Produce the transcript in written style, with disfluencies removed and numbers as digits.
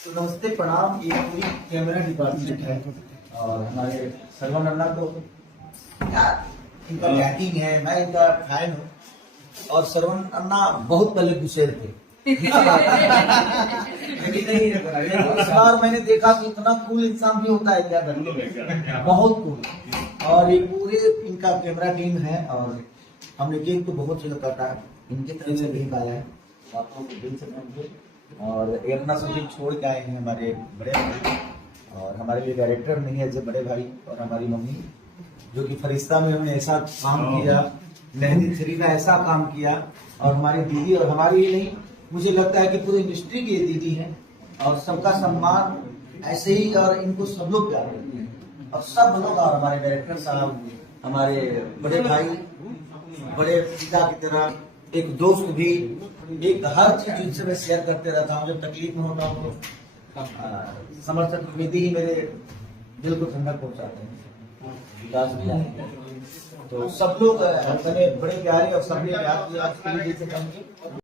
तो नमस्ते प्रणाम। ये पूरी कैमरा डिपार्टमेंट है और हमारे सरवन अन्ना को यार इनका बैटिंग है, मैं इनका फैन हूँ। और सरवन अन्ना बहुत पहले गुस्सेल थे लेकिन नहीं, इस बार मैंने देखा कि इतना कूल इंसान भी होता है क्या, बहुत कूल। और ये पूरे इनका कैमरा टीम है और हमने केक तो बहुत जगह काटा है, इनकी तरफ से केक आया है, आप लोग दिल से समझे। और एरना सुधीर छोड़ के आए हैं हमारे बड़े भाई, और हमारे लिए डायरेक्टर नहीं है जो बड़े भाई और हमारी मम्मी, जो कि फरिश्ता में उन्होंने ऐसा काम किया, मेहंदी थ्री का ऐसा काम किया। और हमारी दीदी, और हमारी ही नहीं, मुझे लगता है कि पूरी इंडस्ट्री की ये दीदी है और सबका सम्मान ऐसे ही, और इनको सब लोग प्यार करते हैं। और सब लोग, और हमारे डायरेक्टर साहब, हमारे बड़े भाई, बड़े पिता की तरह, एक दोस्त भी, एक हर चीज जिनसे मैं शेयर करते रहता हूँ। जब तकलीफ में होता हूँ तो समर्थक द्विवेदी ही मेरे दिल को ठंडक पहुंचाते हैं, विकास भी आते हैं। तो सब लोग बड़े प्यारे और सबने याद किया आज के लिए, जैसे कहेंगे